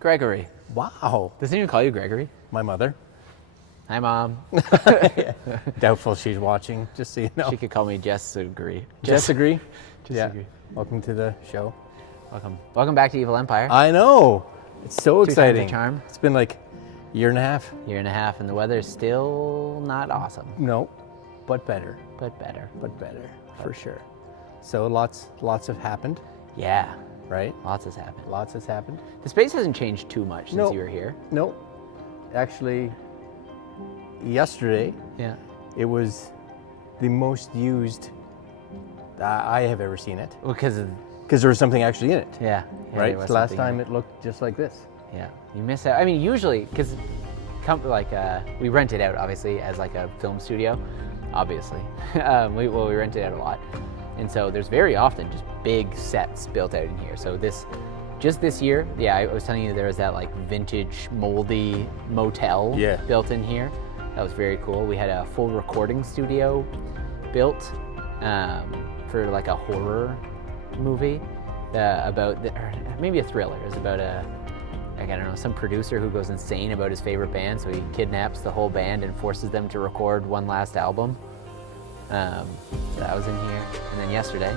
Gregory. Wow. Doesn't even call you Gregory. My mother. Hi, Mom. Doubtful she's watching, just so you know. She could call me Jessigree. Jessigree? Yeah. Welcome to the show. Welcome back to Evil Empire. I know. It's so exciting. Times the charm. It's been like a year and a half. Year and a half, and the weather's still not awesome. No, but better. But better. For sure. So lots have happened, Yeah. right? Lots has happened. Lots has happened. The space hasn't changed too much since you were here. No. Actually, yesterday, Yeah. it was the most used I have ever seen it. Well, because Because there was something actually in it. yeah. Right? there was Last something in time it looked just like this. Yeah, you miss out. I mean, usually, because we rent it out, obviously, as like a film studio, obviously. we rent it out a lot. And so there's very often just big sets built out in here. So just this year, yeah, I was telling you there was that like vintage moldy motel built in here. That was very cool. We had a full recording studio built for like a horror movie or maybe a thriller. It was about I don't know, some producer who goes insane about his favorite band, so he kidnaps the whole band and forces them to record one last album. So that was in here. And then yesterday,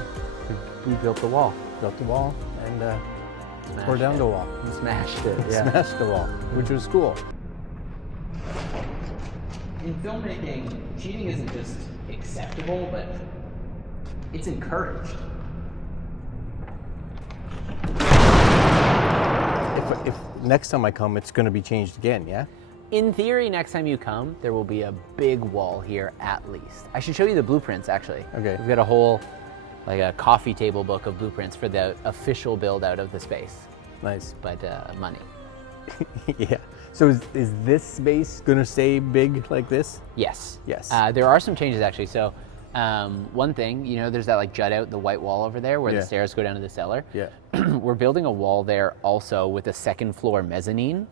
we built the wall. Built the wall and tore down the wall. We smashed it, yeah. Smashed the wall, which was cool. In filmmaking, cheating isn't just acceptable, but it's encouraged. If next time I come, it's going to be changed again, yeah? In theory, next time you come, there will be a big wall here at least. I should show you the blueprints, actually. Okay. We've got a whole, like a coffee table book of blueprints for the official build out of the space. Nice. But money. Yeah. So is this space going to stay big like this? Yes. Yes. There are some changes, actually. So one thing, there's that like jut out, the white wall over there where the stairs go down to the cellar. Yeah. We're building a wall there also with a second floor mezzanine.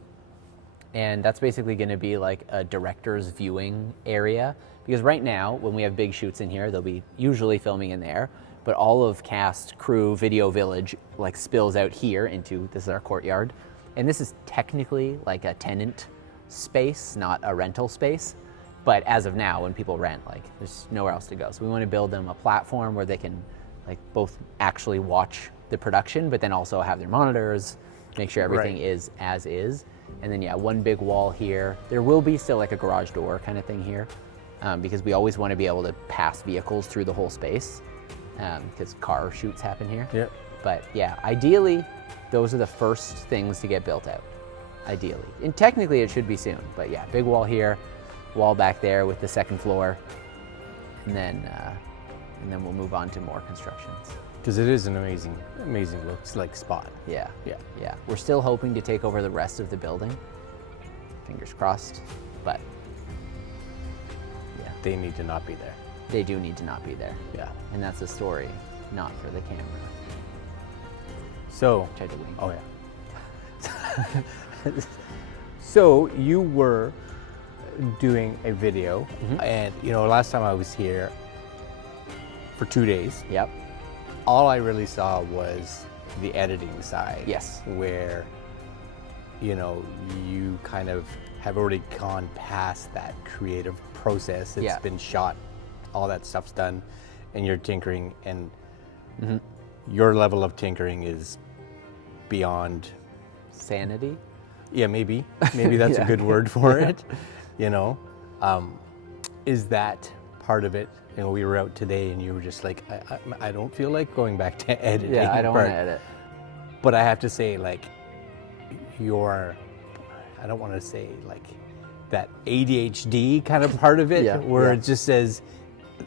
And that's basically going to be like a director's viewing area. Because right now, when we have big shoots in here, they'll be usually filming in there. But all of cast, crew, video village like spills out here into, this is our courtyard. And this is technically like a tenant space, not a rental space. But as of now, when people rent, like there's nowhere else to go. So we want to build them a platform where they can like both actually watch the production, but then also have their monitors, make sure everything is as is. And then one big wall here. There will be still like a garage door kind of thing here, because we always want to be able to pass vehicles through the whole space, because car shoots happen here. Yeah. But yeah, ideally, those are the first things to get built out. Ideally, and technically it should be soon. But yeah, big wall here, wall back there with the second floor, and then we'll move on to more constructions. Because it is an amazing looks like spot. Yeah. Yeah. Yeah. We're still hoping to take over the rest of the building. Fingers crossed. But yeah. They need to not be there. They do need to not be there. Yeah. And that's a story, not for the camera. So. Tried to wink. Oh yeah. So you were doing a video, and last time I was here for 2 days. Yep. All I really saw was the editing side. Yes. Where, you kind of have already gone past that creative process. It's been shot, all that stuff's done, and you're tinkering, and your level of tinkering is beyond sanity. Yeah, maybe that's a good word for it. Is that part of it? We were out today and you were just like, I don't feel like going back to editing. Yeah, I don't want to edit. But I have to say, like, I don't want to say like that ADHD kind of part of it, it just says,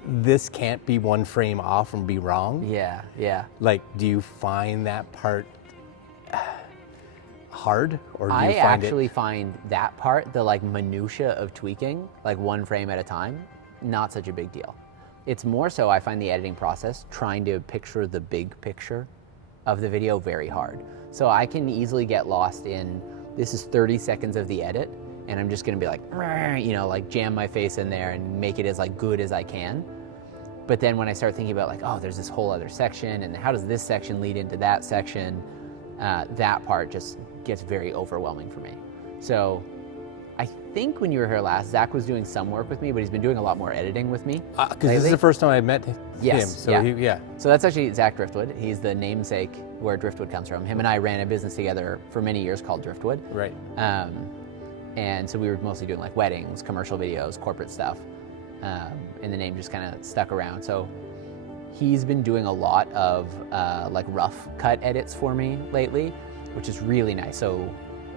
this can't be one frame off and be wrong. Yeah, yeah. Like, do you find that part hard, or do you I find actually find that part, the like minutia of tweaking, like one frame at a time, not such a big deal. It's more so I find the editing process, trying to picture the big picture of the video, very hard. So I can easily get lost in, this is 30 seconds of the edit, and I'm just gonna be like, like jam my face in there and make it as like good as I can. But then when I start thinking about like, oh, there's this whole other section, and how does this section lead into that section, that part just gets very overwhelming for me. So I think when you were here last, Zach was doing some work with me, but he's been doing a lot more editing with me. Because this is the first time I met him. Yes, So yeah. So that's actually Zach Driftwood. He's the namesake where Driftwood comes from. Him and I ran a business together for many years called Driftwood. Right. And so we were mostly doing like weddings, commercial videos, corporate stuff. And the name just kind of stuck around. So he's been doing a lot of like rough cut edits for me lately, which is really nice. So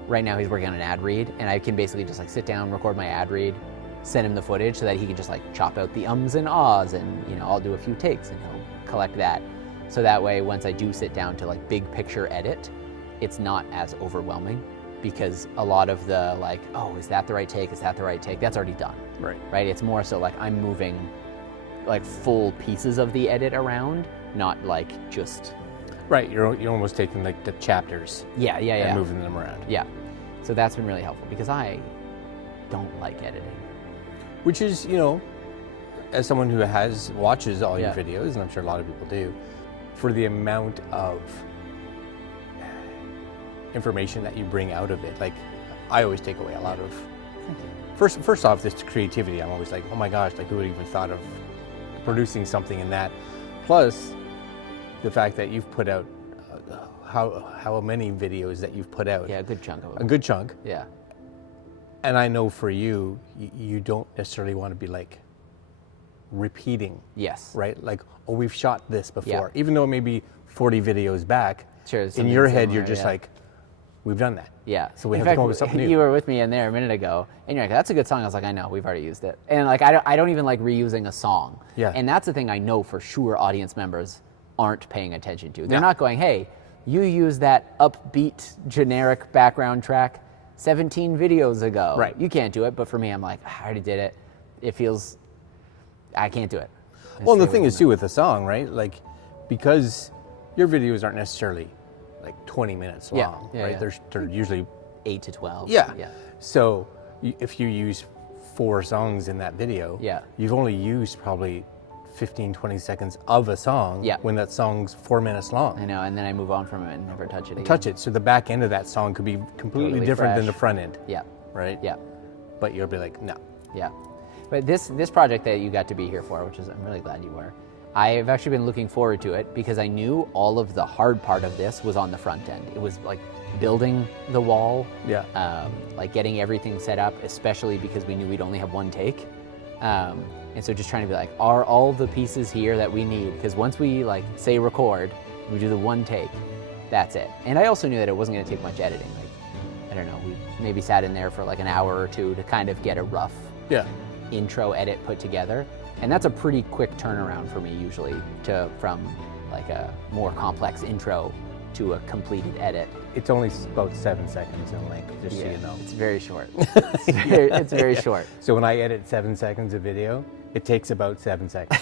right now he's working on an ad read, and I can basically just like sit down, record my ad read, send him the footage so that he can just like chop out the ums and ahs, and you know, I'll do a few takes and he'll collect that. So that way, once I do sit down to like big picture edit, it's not as overwhelming, because a lot of the like, oh, is that the right take? Is that the right take? That's already done. Right. Right. It's more so like I'm moving like full pieces of the edit around, not like just. Right. You're almost taking like the chapters. Yeah. And moving them around. Yeah. So that's been really helpful, because I don't like editing. Which is, you know, as someone who watches all your videos, and I'm sure a lot of people do, for the amount of information that you bring out of it, like I always take away a lot of. First off, this creativity. I'm always like, oh my gosh, like who would even thought of producing something in that? Plus, the fact that you've put out how many videos that you've put out. Yeah, a good chunk of them. A good chunk. Yeah. And I know for you, you don't necessarily want to be like repeating. Yes. Right? Like, oh, we've shot this before. Yeah. Even though it may be 40 videos back, sure, in your head, you're just like, we've done that. Yeah. So we have to come up with something new. You were with me in there a minute ago, and you're like, that's a good song. I was like, I know, we've already used it. And like, I don't even like reusing a song. Yeah. And that's the thing I know for sure audience members aren't paying attention to. They're not going, hey, you used that upbeat generic background track 17 videos ago. Right. You can't do it. But for me, I'm like, I already did it. It feels, I can't do it. Well, and the thing is too with a song, right? Like, because your videos aren't necessarily like 20 minutes long, right? Yeah. They're usually 8 to 12. Yeah. Yeah. So if you use 4 songs in that video, you've only used probably 15, 20 seconds of a song when that song's 4 minutes long. I know, and then I move on from it and never touch it again. Touch it. So the back end of that song could be completely Totally different than fresh. the front end. Yeah. Right? Yeah. But you'll be like, no. Yeah. But this project that you got to be here for, which is, I'm really glad you were, I've actually been looking forward to it, because I knew all of the hard part of this was on the front end. It was like building the wall, like getting everything set up, especially because we knew we'd only have one take. And so just trying to be like, are all the pieces here that we need? Because once we like say record, we do the one take, that's it. And I also knew that it wasn't gonna take much editing. Like, I don't know, we maybe sat in there for like an hour or two to kind of get a rough intro edit put together. And that's a pretty quick turnaround for me usually from like a more complex intro to a completed edit. It's only about 7 seconds in length, just so you know. It's very short. It's very short. So when I edit 7 seconds of video, it takes about 7 seconds.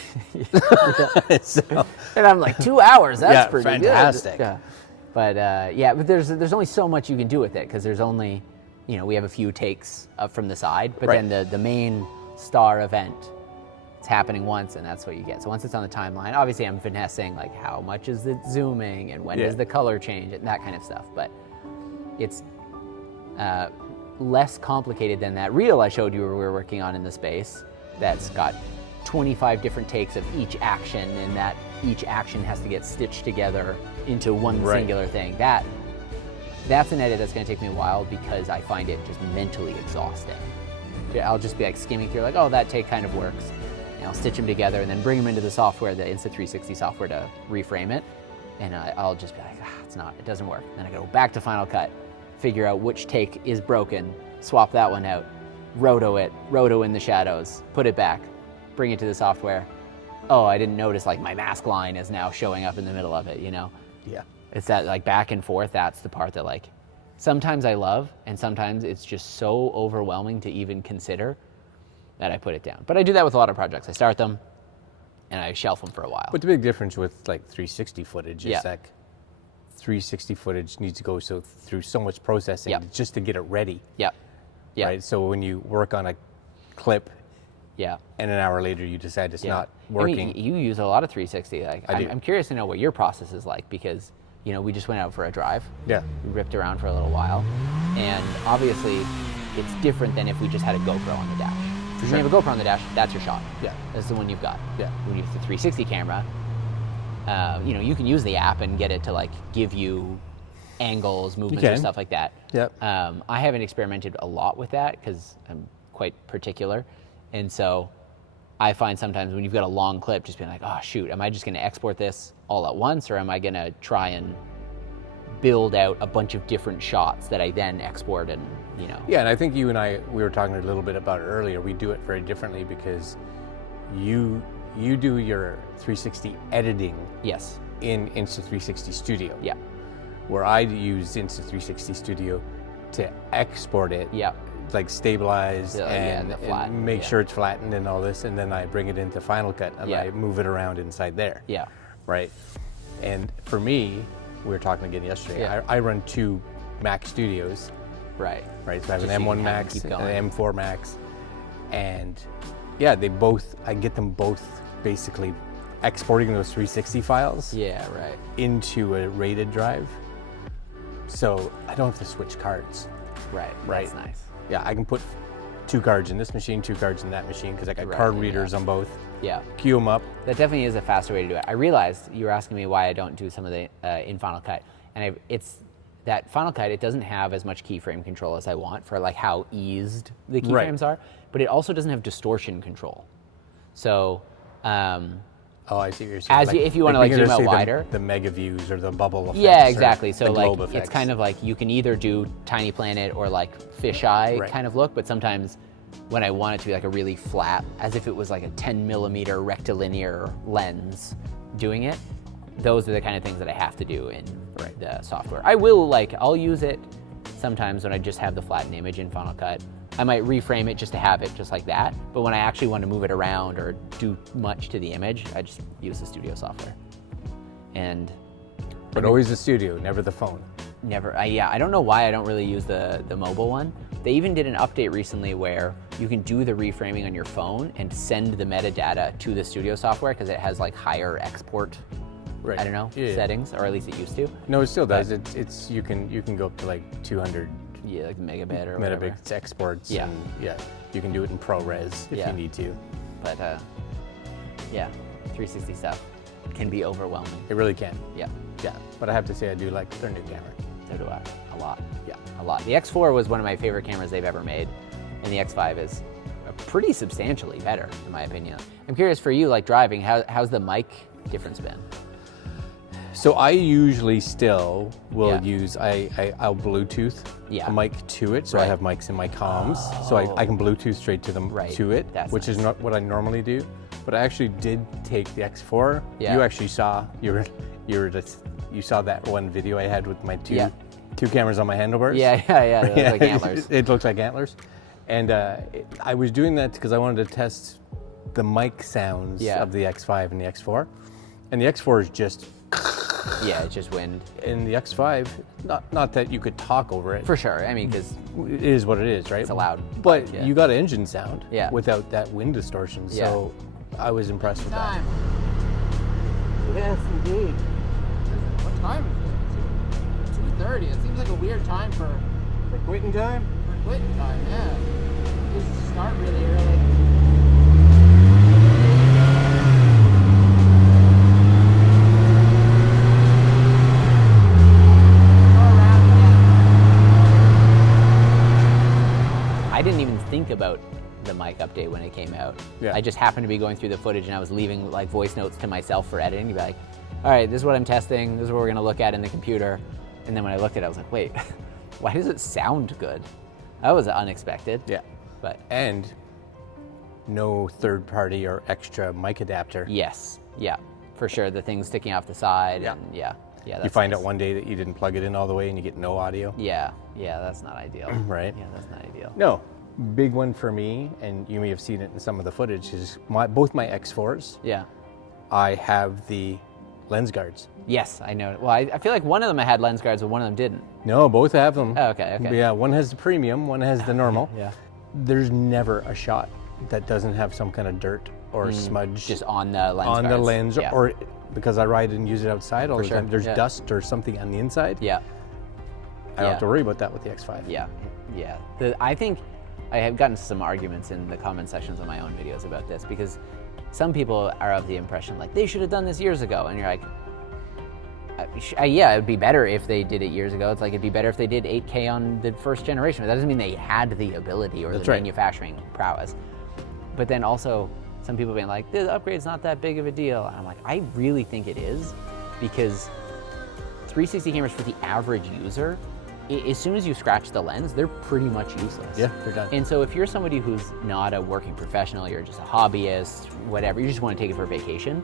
So, and I'm like, 2 hours, that's pretty fantastic. good. But but there's only so much you can do with it, because there's only, you know, we have a few takes up from the side, but then the main star event, it's happening once, and that's what you get. So once it's on the timeline, obviously I'm finessing like how much is it zooming and when does the color change and that kind of stuff. But it's less complicated than that reel I showed you we were working on in the space that's got 25 different takes of each action, and that each action has to get stitched together into one singular thing. That's an edit that's going to take me a while, because I find it just mentally exhausting. I'll just be like skimming through like, oh, that take kind of works. And I'll stitch them together and then bring them into the software, the Insta360 software, to reframe it. And I'll just be like, it doesn't work. Then I go back to Final Cut, figure out which take is broken, swap that one out, roto in the shadows, put it back, bring it to the software. Oh, I didn't notice like my mask line is now showing up in the middle of it, you know? Yeah. It's that like back and forth, that's the part that like, sometimes I love, and sometimes it's just so overwhelming to even consider that I put it down. But I do that with a lot of projects. I start them, and I shelf them for a while. But the big difference with like 360 footage is like 360 footage needs to go through so much processing just to get it ready. Right? So when you work on a clip, and an hour later you decide it's not working. I mean, you use a lot of 360. Like, I'm curious to know what your process is like, because you know, we just went out for a drive. Yeah. We ripped around for a little while. And obviously, it's different than if we just had a GoPro on the dash. When you have a GoPro on the dash, that's your shot. Yeah. That's the one you've got. Yeah. When you use the 360 camera, you know, you can use the app and get it to like give you angles, movements, and stuff like that. Yep. I haven't experimented a lot with that because I'm quite particular. And so I find sometimes when you've got a long clip, just being like, oh shoot, am I just gonna export this all at once, or am I gonna try and build out a bunch of different shots that I then export and, you know. Yeah, and I think you and I, we were talking a little bit about it earlier. We do it very differently because you do your 360 editing Yes. in Insta360 Studio. Yeah. Where I use Insta360 Studio to export it, Yeah. like stabilize and make sure it's flattened and all this, and then I bring it into Final Cut and I move it around inside there. Yeah. Right. And for me, we were talking again yesterday, I run 2 Mac Studios. Right. Right, so I have Just an so you M1 can have them Max keep and going. an M4 Max, and yeah, they both, I get them both basically exporting those 360 files Yeah, right. into a RAID drive, so I don't have to switch cards. Right. Right. That's nice. Yeah, I can put 2 cards in this machine, 2 cards in that machine, because I got Right, card yeah. readers on both. Yeah. Queue them up. That definitely is a faster way to do it. I realized you were asking me why I don't do some of the in Final Cut, and it's that Final Cut, it doesn't have as much keyframe control as I want for like how eased the keyframes are, but it also doesn't have distortion control. So, Oh, I see what you're saying. if you want to like zoom out wider, the mega views or the bubble effects. yeah, exactly. So the like globe it's effects. kind of like you can either do Tiny Planet or like fisheye Right. kind of look, but sometimes when I want it to be like a really flat, as if it was like a 10 millimeter rectilinear lens doing it, those are the kind of things that I have to do in the software. I'll use it sometimes when I just have the flattened image in Final Cut. I might reframe it just to have it just like that, but when I actually want to move it around or do much to the image, I just use the studio software. But always the studio, never the phone. I don't know why I don't really use the mobile one. They even did an update recently where you can do the reframing on your phone and send the metadata to the studio software because it has like higher export, Right. I don't know, settings, or at least it used to. No, it still does. It's you can go up to like 200 like megabit or whatever. megabits exports. Yeah. And you can do it in ProRes if you need to. But 360 stuff can be overwhelming. It really can. Yeah. Yeah. But I have to say I do like their new camera. So do I. A lot. Yeah. A lot. The X4 was one of my favorite cameras they've ever made, and the X5 is pretty substantially better, in my opinion. I'm curious for you, like driving, how's the mic difference been? So I usually still will use, I'll Bluetooth a mic to it. So I have mics in my comms. So I can Bluetooth straight to them to it, which is not what I normally do. But I actually did take the X4. Yeah. You actually saw, you saw that one video I had with my two cameras on my handlebars. Yeah, they look like antlers. It looks like antlers. And I was doing that because I wanted to test the mic sounds of the X5 and the X4. And the X4 is just... Yeah, it's just wind. And the X5, not that you could talk over it. For sure, I mean, because it is what it is, right? It's loud. But you got engine sound without that wind distortion. Yeah. So I was impressed with that. Yes, indeed. What time is it? 2:30. It seems like a weird time for quitting time. For quitting time, yeah. Just start really early. I didn't even think about the mic update when it came out. Yeah. I just happened to be going through the footage and I was leaving like voice notes to myself for editing. You'd be like, all right, this is what I'm testing. This is what we're gonna look at in the computer. And then when I looked at it, I was like, wait, why does it sound good? That was unexpected. Yeah. But And no third party or extra mic adapter. yes, yeah, for sure. The thing sticking off the side and that's You find nice. out one day that you didn't plug it in all the way and you get no audio. Yeah, that's not ideal. Right. Yeah, that's not ideal. No, big one for me, and you may have seen it in some of the footage, is both my X4s, Yeah. I have the lens guards. Yes, I know. Well, I feel like one of them I had lens guards, but one of them didn't. No, both have them. Oh, okay. Yeah, one has the premium, one has the normal. Yeah. There's never a shot that doesn't have some kind of dirt or smudge Just on the lens on guards. the lens, Yeah. or because I ride and use it outside all the time, there's dust or something on the inside. Yeah. I don't have to worry about that with the X5. Yeah, yeah. I think I have gotten some arguments in the comment sections of my own videos about this, because some people are of the impression like they should have done this years ago, and you're like, yeah, it would be better if they did it years ago. It's like it'd be better if they did 8K on the first generation. But that doesn't mean they had the ability or the manufacturing prowess. But then also, some people being like, this upgrade's not that big of a deal. And I'm like, I really think it is, because 360 cameras for the average user, as soon as you scratch the lens, they're pretty much useless. Yeah, they're done. And so if you're somebody who's not a working professional, you're just a hobbyist, whatever, you just want to take it for vacation,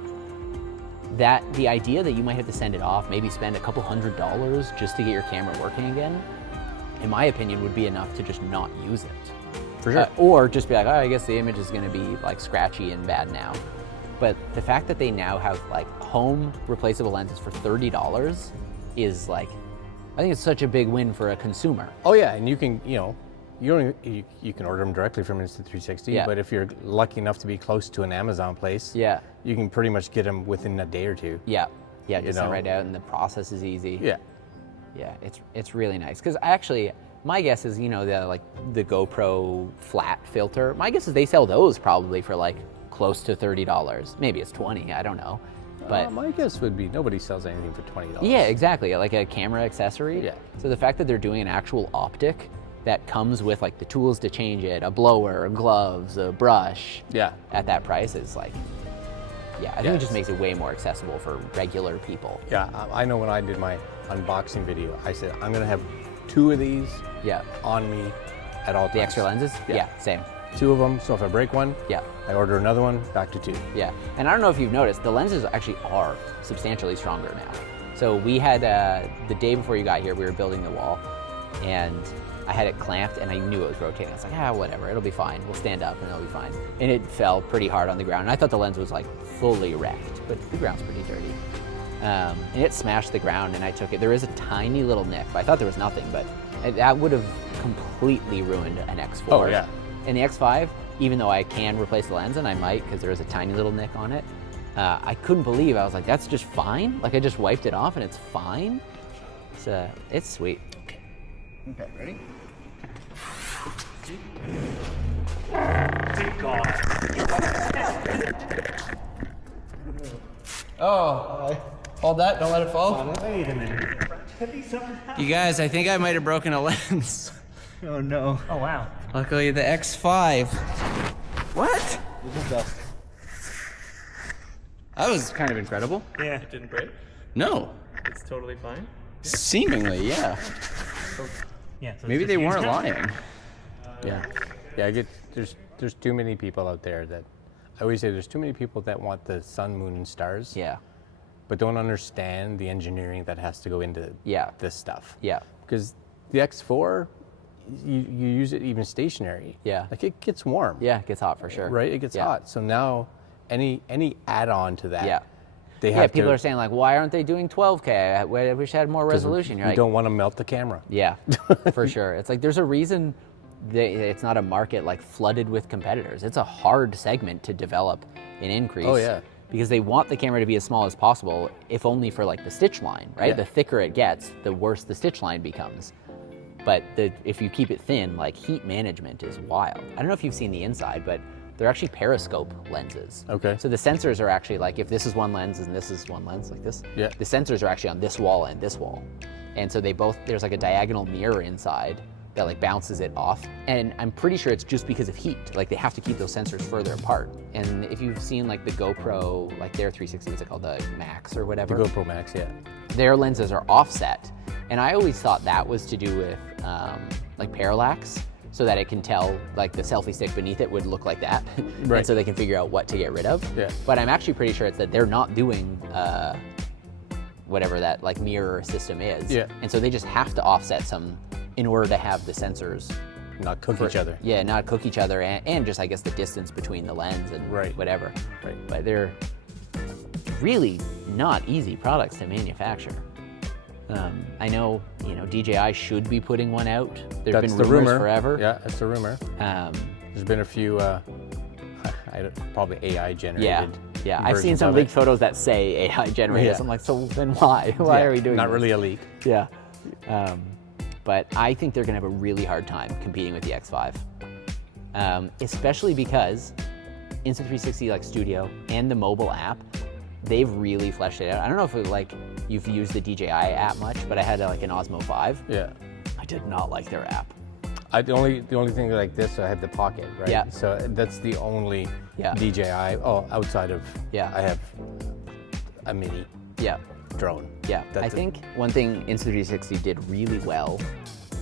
that the idea that you might have to send it off, maybe spend a couple $100s just to get your camera working again, in my opinion, would be enough to just not use it. For sure. Or just be like, oh, I guess the image is going to be like scratchy and bad now. But the fact that they now have like home replaceable lenses for $30 is like, I think it's such a big win for a consumer. Oh yeah, and you can, you can order them directly from Insta360, but if you're lucky enough to be close to an Amazon place, you can pretty much get them within a day or two. Yeah, just send right out, and the process is easy. Yeah. Yeah, it's really nice. Because actually, my guess is, the GoPro flat filter, my guess is they sell those probably for like close to $30. Maybe it's 20, I don't know. But my guess would be nobody sells anything for $20. Yeah, exactly, like a camera accessory. Yeah. So the fact that they're doing an actual optic that comes with like the tools to change it, a blower, gloves, a brush, at that price is like, I think it just makes it way more accessible for regular people. Yeah, I know when I did my unboxing video, I said, I'm gonna have 2 of these on me at all times. The extra lenses? Yeah, same. 2 of them, so if I break one, I order another one, back to 2. Yeah, and I don't know if you've noticed, the lenses actually are substantially stronger now. So we had, the day before you got here, we were building the wall, and I had it clamped and I knew it was rotating. I was like, whatever, it'll be fine. We'll stand up and it'll be fine. And it fell pretty hard on the ground. And I thought the lens was like fully wrecked, but the ground's pretty dirty. And it smashed the ground and I took it. There is a tiny little nick. I thought there was nothing, but that would have completely ruined an X4. Oh yeah. And the X5, even though I can replace the lens, and I might because there is a tiny little nick on it, I couldn't believe, I was like, that's just fine? Like I just wiped it off and it's fine? It's sweet. Okay, ready? Oh, hold that, don't let it fall. Wait a minute. You guys, I think I might have broken a lens. Oh no. Oh wow. Luckily the X5. What? That was kind of incredible. Yeah. It didn't break? No. It's totally fine? Seemingly, yeah. Yeah. So Maybe they weren't lying. Yeah, there's too many people out there that, I always say there's too many people that want the sun, moon, and stars. Yeah. But don't understand the engineering that has to go into this stuff. Yeah. Because the X4, you use it even stationary. Yeah. Like it gets warm. Yeah, it gets hot for sure. Right, it gets hot. So now any add-on to that, they have people are saying like, why aren't they doing 12K? I wish I had more resolution. You don't want to melt the camera. Yeah, for sure. It's like there's a reason it's not a market like flooded with competitors. It's a hard segment to develop an increase. Oh yeah. Because they want the camera to be as small as possible, if only for like the stitch line, right? Yeah. The thicker it gets, the worse the stitch line becomes. But if you keep it thin, like heat management is wild. I don't know if you've seen the inside, but they're actually periscope lenses. Okay. So the sensors are actually like, if this is one lens and this is one lens like this, the sensors are actually on this wall and this wall. And so there's like a diagonal mirror inside that like bounces it off. And I'm pretty sure it's just because of heat. Like they have to keep those sensors further apart. And if you've seen like the GoPro, like their 360, what's it called, the Max or whatever? The GoPro Max, yeah. Their lenses are offset. And I always thought that was to do with like parallax, so that it can tell like the selfie stick beneath it would look like that. Right. And so they can figure out what to get rid of. Yeah. But I'm actually pretty sure it's that they're not doing whatever that like mirror system is. Yeah. And so they just have to offset some in order to have the sensors not cook each other. Yeah, not cook each other, and just I guess the distance between the lens and whatever. Right. But they're really not easy products to manufacture. I know, DJI should be putting one out. There's been rumors forever. Yeah, that's a rumor. There's been a few, probably AI generated Yeah, I've seen some leaked photos that say AI generated. I'm like, so then why? Why are we doing Not this? really a leak. Yeah. But I think they're going to have a really hard time competing with the X5. Especially because Insta360 like Studio and the mobile app, they've really fleshed it out. I don't know if you've used the DJI app much, but I had like an Osmo 5. Yeah. I did not like their app. The only thing like this, I have the Pocket, right? Yeah. So that's the only DJI. Oh, outside of I have a mini drone. Yeah. I think one thing Insta360 did really well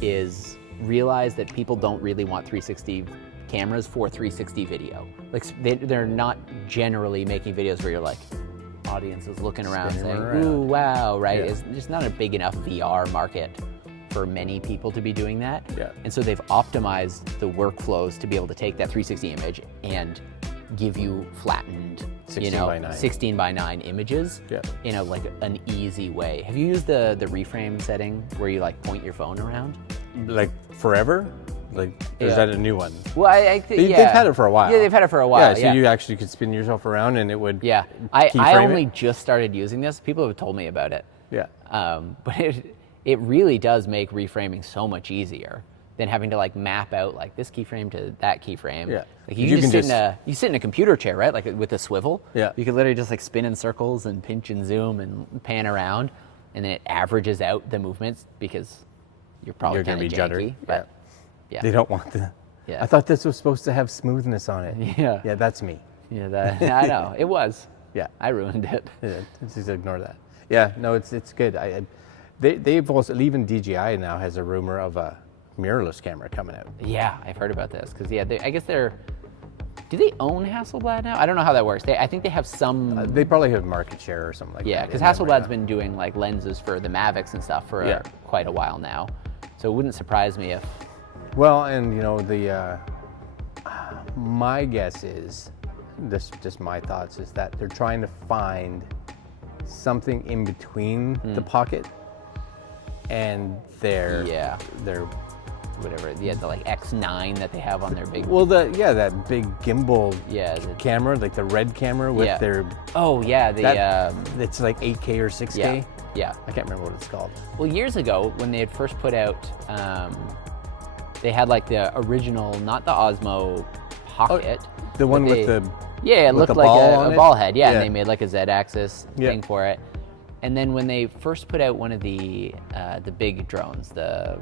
is realize that people don't really want 360 cameras for 360 video. Like they're not generally making videos where you're like, audiences looking around saying, ooh, wow, right? It's just not a big enough VR market for many people to be doing that. Yeah. And so they've optimized the workflows to be able to take that 360 image and give you flattened, 16 by 9 images in an easy way. Have you used the reframe setting where you like point your phone around? Like forever? Like, is that a new one? Well, I think they've had it for a while. Yeah, they've had it for a while. Yeah, so you actually could spin yourself around and it would. Yeah, I only just started using this. People have told me about it. Yeah. But it really does make reframing so much easier than having to like map out like this keyframe to that keyframe. Yeah. Like you sit in a computer chair, right? Like with a swivel. Yeah. You could literally just like spin in circles and pinch and zoom and pan around, and then it averages out the movements because you're probably going to be janky, juddery. but yeah. They don't want the. Yeah. I thought this was supposed to have smoothness on it. Yeah. Yeah, that's me. Yeah, I know it was. Yeah. I ruined it. Yeah, just ignore that. Yeah, no, it's good. They've also, even DJI now has a rumor of a mirrorless camera coming out. Yeah, I've heard about this because I guess do they own Hasselblad now? I don't know how that works. I think they have some. They probably have market share or something like that. Yeah, because Hasselblad's been doing like lenses for the Mavics and stuff for quite a while now. So it wouldn't surprise me if. Well, and my guess is, just my thoughts, is that they're trying to find something in between the Pocket and their whatever, the like X9 that they have on their big. Well, that big gimbal camera, like the red camera with their. Oh yeah, it's like 8K or 6K. Yeah. I can't remember what it's called. Well, years ago when they had first put out, they had like the original, not the Osmo Pocket. The one with the. Yeah, it looked like a ball head. Yeah, and they made like a Z-axis thing for it. And then when they first put out one of the big drones, the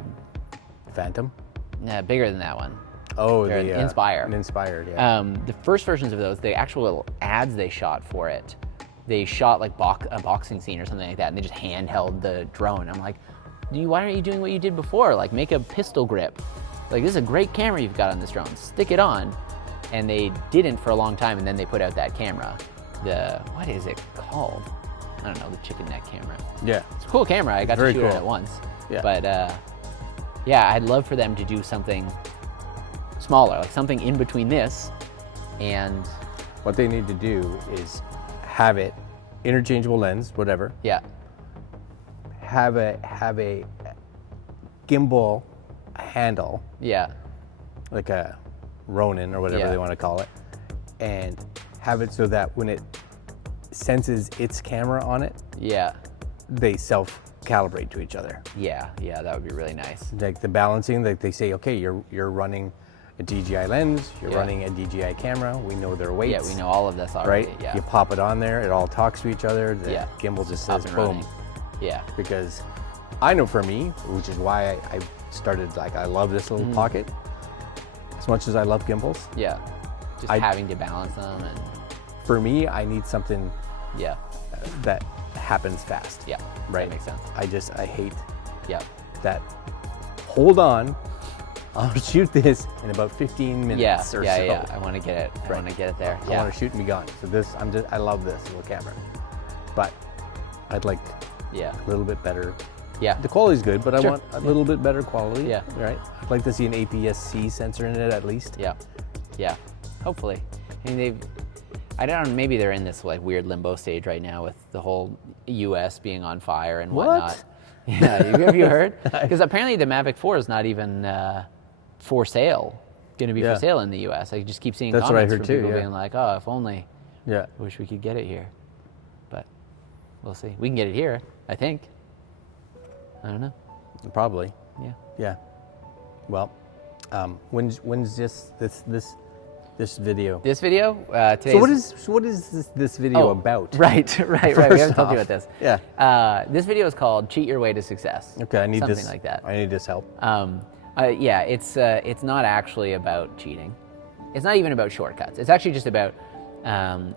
Phantom? Yeah, bigger than that one. Oh, the Inspire. An Inspire, yeah. The first versions of those, the actual ads they shot for it, they shot like a boxing scene or something like that, and they just handheld the drone. I'm like, why aren't you doing what you did before? Like, make a pistol grip. Like, this is a great camera you've got on this drone. Stick it on. And they didn't for a long time, and then they put out that camera. What is it called? I don't know, the chicken neck camera. Yeah. It's a cool camera. I got to shoot it at once. Yeah. But I'd love for them to do something smaller, like something in between this and. What they need to do is have it interchangeable lens, whatever. Yeah. Have a gimbal handle. Yeah. Like a Ronin or whatever they want to call it, and have it so that when it senses its camera on it, they self-calibrate to each other. Yeah, that would be really nice. Like the balancing, like they say, okay, you're running a DJI lens, you're running a DJI camera, we know their weights. Yeah, we know all of this already. Right? You pop it on there, it all talks to each other, the gimbal just says boom. Running. Yeah. Because I know for me, which is why I started, like, I love this little Pocket. As much as I love gimbals. Yeah, just having to balance them. And for me, I need something that happens fast. Yeah, right. That makes sense. I hate that. Hold on, I'll shoot this in about 15 minutes or so. Yeah, I want to get it. I want to get it there. I want to shoot and be gone. So I love this little camera. But I'd like a little bit better. Yeah. The quality's good, but I want a little bit better quality. Yeah. Right? I'd like to see an APS-C sensor in it at least. Yeah. Hopefully. I mean, I don't know, maybe they're in this like weird limbo stage right now with the whole US being on fire and whatnot. Yeah, have you heard? Because apparently the Mavic 4 is not even for sale. Going to be for sale in the US. I just keep seeing comments from people being like, oh, if only Yeah. I wish we could get it here, but we'll see. We can get it here, I think. I don't know. Probably. Yeah. Yeah. Well, when's this video? This video today. So what is this video about? Right. We haven't told you about this. Yeah. This video is called "Cheat Your Way to Success." Okay, I need something this. like that. I need this help. Yeah, it's not actually about cheating. It's not even about shortcuts. It's actually just about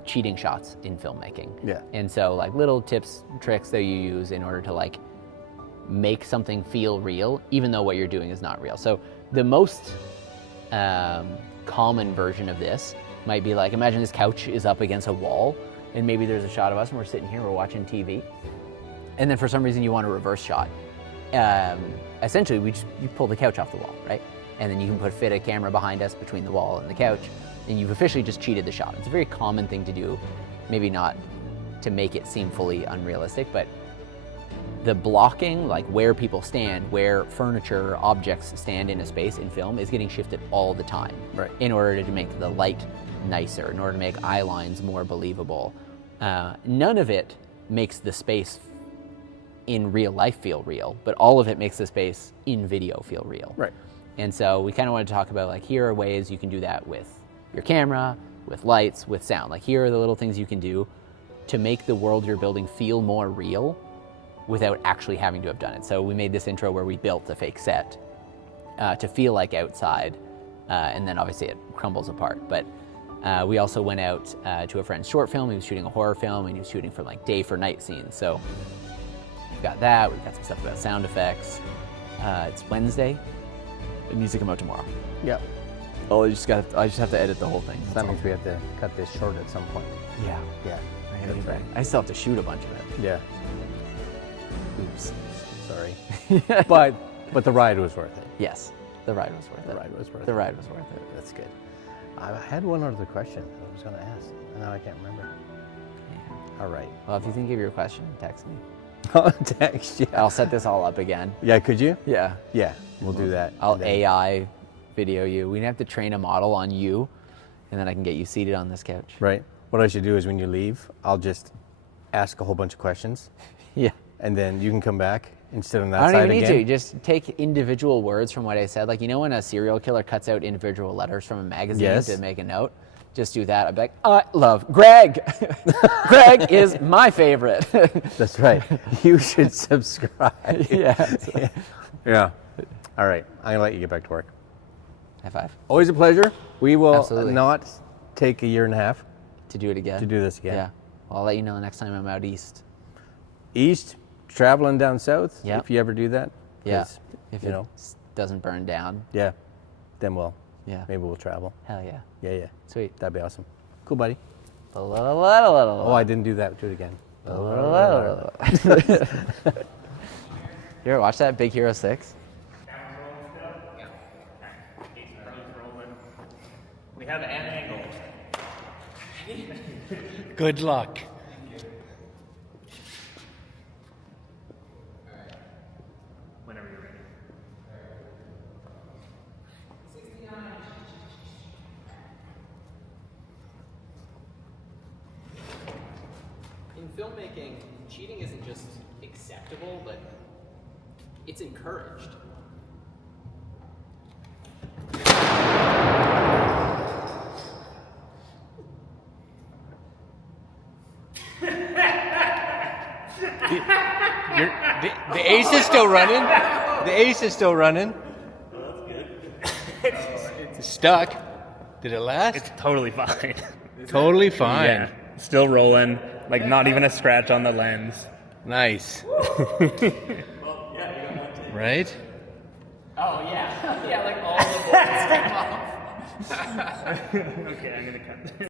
cheating shots in filmmaking. Yeah. And so like little tips, tricks that you use in order to like make something feel real, even though what you're doing is not real. So the most common version of this might be like, imagine this couch is up against a wall, and maybe there's a shot of us and we're sitting here, we're watching TV, and then for some reason you want a reverse shot. Essentially, you pull the couch off the wall, right? And then you can fit a camera behind us between the wall and the couch, and you've officially just cheated the shot. It's a very common thing to do, maybe not to make it seem fully unrealistic, but the blocking, like where people stand, where furniture, objects stand in a space in film, is getting shifted all the time, right, in order to make the light nicer, in order to make eye lines more believable. None of it makes the space in real life feel real, but all of it makes the space in video feel real. Right. And so we kind of want to talk about like, here are ways you can do that with your camera, with lights, with sound. Like here are the little things you can do to make the world you're building feel more real without actually having to have done it. So we made this intro where we built a fake set to feel like outside, and then obviously it crumbles apart. But we also went out to a friend's short film. He was shooting a horror film, and he was shooting for like day for night scenes. So we've got that. We've got some stuff about sound effects. It's Wednesday. It needs to come out tomorrow. Yeah. Oh, I just have to edit the whole thing. So that means we have to cut this short at some point. Yeah. Yeah. That's right. I still have to shoot a bunch of it. Yeah. Oops. Sorry. But the ride was worth it. Yes. The ride was worth it. The ride was worth it. The ride was worth it. That's good. I had one other question that I was going to ask, and now I can't remember. Yeah. All right. Well, if you think of your question, text me. I'll text you. I'll set this all up again. Yeah, could you? Yeah. Yeah, we'll do that. I'll AI video you. We have to train a model on you, and then I can get you seated on this couch. Right. What I should do is when you leave, I'll just ask a whole bunch of questions. Yeah. And then you can come back and sit on that I side don't even again. need to. Just take individual words from what I said. Like, you know when a serial killer cuts out individual letters from a magazine Yes. to make a note? Just do that. I'd be like, I love Greg. Greg is my favorite. That's right. You should subscribe. Yeah. Yeah. All right. I'm going to let you get back to work. High five. Always a pleasure. We will Absolutely. not take a year and a half To do it again. to do this again. Yeah. Well, I'll let you know the next time I'm out east. East, traveling down south, Yeah. if you ever do that. Yeah. 'cause, If you it know, doesn't burn down. yeah, then Yeah. maybe we'll travel. Hell yeah. Yeah. Sweet. That'd be awesome. Cool, buddy. Oh, Oh, I didn't do that. Do it again. You ever watch that Big Hero 6? We have an angle. Good luck. Whenever you're ready. In filmmaking, cheating isn't just acceptable, but it's encouraged. The ace is still running. The ace is still running. It's stuck. Did it last? It's totally fine. Totally fine. Yeah. Still rolling. Like not even a scratch on the lens. Nice. Right? Oh, yeah. Yeah, like all the bolts came off. Okay, I'm gonna cut this.